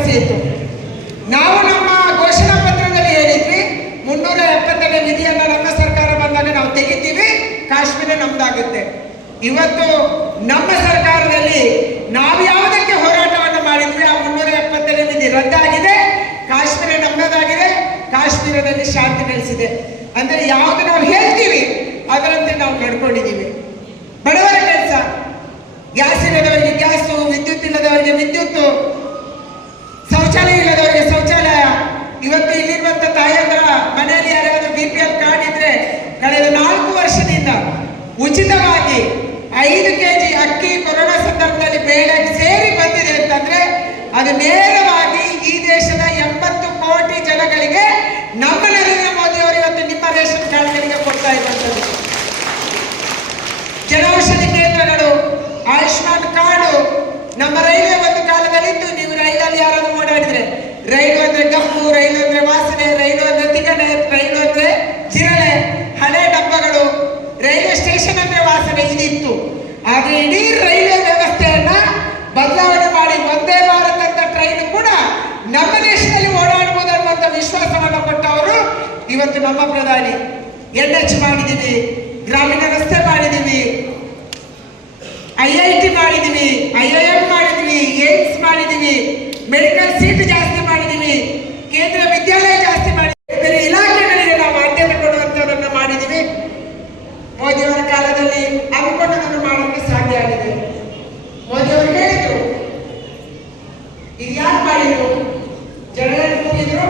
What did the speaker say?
ಸಮಸ್ಯೆ ಇತ್ತು. ನಾವು ನಮ್ಮ ಘೋಷಣಾ ಪತ್ರದಲ್ಲಿ ಹೇಳಿದ್ವಿ 370ನೇ ವಿಧಿಯನ್ನ ನಮ್ಮ ಸರ್ಕಾರ ಬಂದಾಗ ನಾವು ತೆಗಿತೀವಿ, ಕಾಶ್ಮೀರ ನಮ್ದಾಗುತ್ತೆ. ಇವತ್ತು ನಮ್ಮ ಸರ್ಕಾರದಲ್ಲಿ ನಾವು ಯಾವುದಕ್ಕೆ ಹೋರಾಟವನ್ನು ಮಾಡಿದ್ವಿ ಆ 370ನೇ ವಿಧಿ ರದ್ದಾಗಿದೆ, ಕಾಶ್ಮೀರ ನಮ್ಮದಾಗಿದೆ, ಕಾಶ್ಮೀರದಲ್ಲಿ ಶಾಂತಿ ನೆಲೆಸಿದೆ. ಅಂದ್ರೆ ಯಾವುದು ನಾವು ಹೇಳ್ತೀವಿ ಅದರಂತೆ ನಾವು ನಡ್ಕೊಂಡಿದ್ದೀವಿ. ಬಡವರ ಕೆಲಸ, ಗ್ಯಾಸ್ ಇಲ್ಲದವರಿಗೆ ಗ್ಯಾಸು, ವಿದ್ಯುತ್ ಇಲ್ಲದವರಿಗೆ ವಿದ್ಯುತ್ತು, ಶೌಚಾಲಯ ಇಲ್ಲದವರಿಗೆ ಶೌಚಾಲಯ. ಇವತ್ತು ಇಲ್ಲಿರುವಂತ ತಾಯಂದ್ರ ಮನೆಯಲ್ಲಿ ಯಾರಾದ್ರೂ BPL ಕಾರ್ಡ್ ಇದ್ರೆ ಕಳೆದ 4 ವರ್ಷದಿಂದ ಉಚಿತವಾಗಿ 5 kg ಅಕ್ಕಿ ಕೊರೋನಾ ಸಂದರ್ಭದಲ್ಲಿ ಬೇಳೆ ಸೇರಿ ಬಂದಿದೆ ಅಂತಂದ್ರೆ ಅದು ನೇರವಾಗಿ ಈ ದೇಶದ 80 ಕೋಟಿ ಜನಗಳಿಗೆ ನಮ್ಮ ನರೇಂದ್ರ ಮೋದಿ ಅವರು ಇವತ್ತು ನಿಮ್ಮ ರೇಷನ್ ಕಾರ್ಡ್ಗಳಿಗೆ ಕೊಡ್ತಾ ಇರುವಂತದ್ದು. ಜನೌಷಧಿ ಕೇಂದ್ರಗಳು, ಆಯುಷ್ಮಾನ್ ಕಾರ್ಡು, ನಮ್ಮ ರೈಲ್ವೆ ಒಂದು ಕಾಲದಲ್ಲಿತ್ತು. ನೀವು ರೈಲಲ್ಲಿ ಯಾರಾದ್ರೂ ಓಡಾಡಿದ್ರೆ ರೈಲು ಅಂದ್ರೆ ಗಮ್ಮು, ರೈಲು ಅಂದ್ರೆ ವಾಸನೆ, ರೈಲು ಅಂದ್ರೆ ತಿಗಣೆ, ರೈಲು ಅಂದ್ರೆ ಜಿರಳೆ, ಹಳೆ ಡಬ್ಬಗಳು, ರೈಲ್ವೆ ಸ್ಟೇಷನ್ ಅಂದ್ರೆ ವಾಸನೆ ಇದಿತ್ತು. ಆದ್ರೆ ಇಡೀ ರೈಲ್ವೆ ವ್ಯವಸ್ಥೆಯನ್ನ ಬದಲಾವಣೆ ಮಾಡಿ ವಂದೇ ಭಾರತ್ ಅಂತ ಟ್ರೈನ್ ಕೂಡ ನಮ್ಮ ದೇಶದಲ್ಲಿ ಓಡಾಡಬಹುದು ಅನ್ನುವಂತ ವಿಶ್ವಾಸವನ್ನು ಕೊಟ್ಟವರು ಇವತ್ತು ನಮ್ಮ ಪ್ರಧಾನಿ. NH ಮಾಡಿದೀವಿ, ಗ್ರಾಮೀಣ ರಸ್ತೆ ಮಾಡಿದೀವಿ, IIT ಮಾಡಿದೀವಿ, IIM ಮಾಡಿದೀವಿ, ಏಮ್ಸ್ ಮಾಡಿದೀವಿ, ಮೆಡಿಕಲ್ ಸೀಟ್ ಜಾಸ್ತಿ ಮಾಡಿದೀವಿ, ಕೇಂದ್ರ ವಿದ್ಯಾಲಯ ಜಾಸ್ತಿ ಮಾಡಿದೀವಿ, ಬೇರೆ ಇಲಾಖೆಗಳಿಗೆ ನಾವು ಆದ್ಯತೆ ಕೊಡುವಂತದನ್ನ ಮಾಡಿದೀವಿ. ಮೋದಿಯವರ ಕಾಲದಲ್ಲಿ ಅಂದ್ಕೊಂಡದನ್ನು ಮಾಡೋಕ್ಕೆ ಸಾಧ್ಯ ಆಗಿದೆ. ಮೋದಿಯವರು ಹೇಳಿದ್ರು, ಇದು ಯಾರು ಮಾಡಿದ್ರು? ಜನರನ್ನು ಕೂಗಿದ್ರು,